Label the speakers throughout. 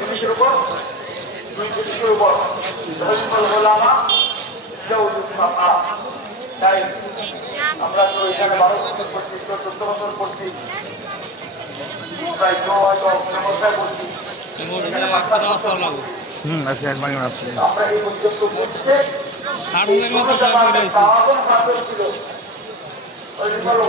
Speaker 1: জিনিসের উপর ধর্মীয় গোলামা তাই আমরা তো এখানে বারো বছর করছি চোদ্দ বছর করছি। প্রায় কেউ হয়তো করছি
Speaker 2: হুম আছে এক
Speaker 1: আমরা এই পর্যন্ত বুঝতে ছিল ধর্মীয়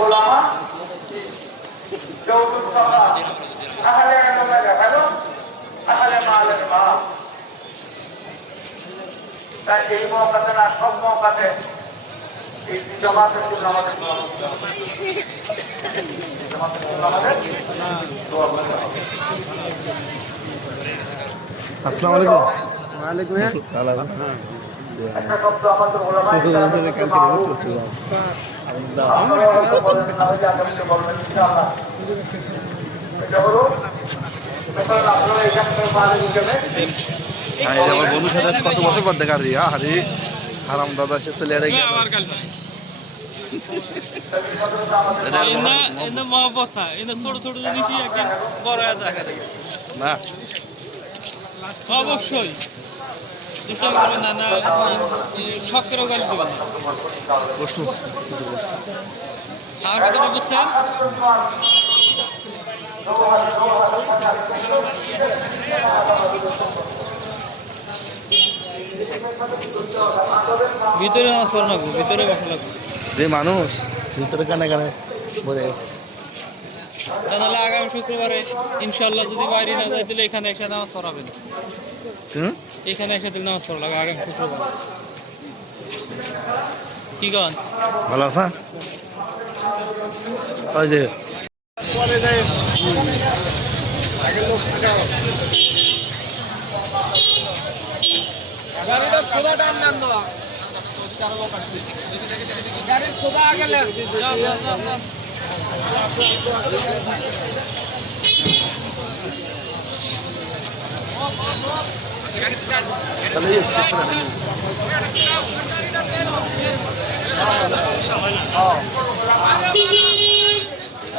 Speaker 1: তাই এই মৌকাতে না সব মৌকাতে এই জমাতের জন্য আমাদের দোয়া করতে হবে। জমাতের জন্য আমাদের দোয়া করতে হবে।
Speaker 2: আসসালামু আলাইকুম
Speaker 3: ওয়ালাইকুম
Speaker 2: আলাইকুম
Speaker 1: একটা শব্দ আমাদের বলবেন, ইনশাআল্লাহ। এটা হলো, এখন আপনারা এখান থেকে মালিক হিসেবে
Speaker 2: হ্যাঁ এই যে আমার বন্ধুর সাথে কত বছর পর দেখা রিয়া হারি হারাম দাদা সে চলে এটা না
Speaker 4: অবশ্যই।
Speaker 2: প্রশ্ন
Speaker 4: আমার কথাটা বুঝছেন? ভিতরে নামাজ পড়া লাগবে ভিতরে বসা লাগবে।
Speaker 2: যে মানুষ ভিতরে কানে কানে বলে গেছে
Speaker 4: তাহলে আগামী শুক্রবারে ইনশাল্লাহ যদি বাইরে না যায় তাহলে এখানে একসাথে নামাজ পড়াবেন। এখানে একসাথে নামাজ পড়া লাগবে আগামী শুক্রবার। কি কন?
Speaker 2: ভালো আছা ওই যে
Speaker 4: গাড়িটা সোজা টান দেন দাদা। গাড়ির সোজা আগে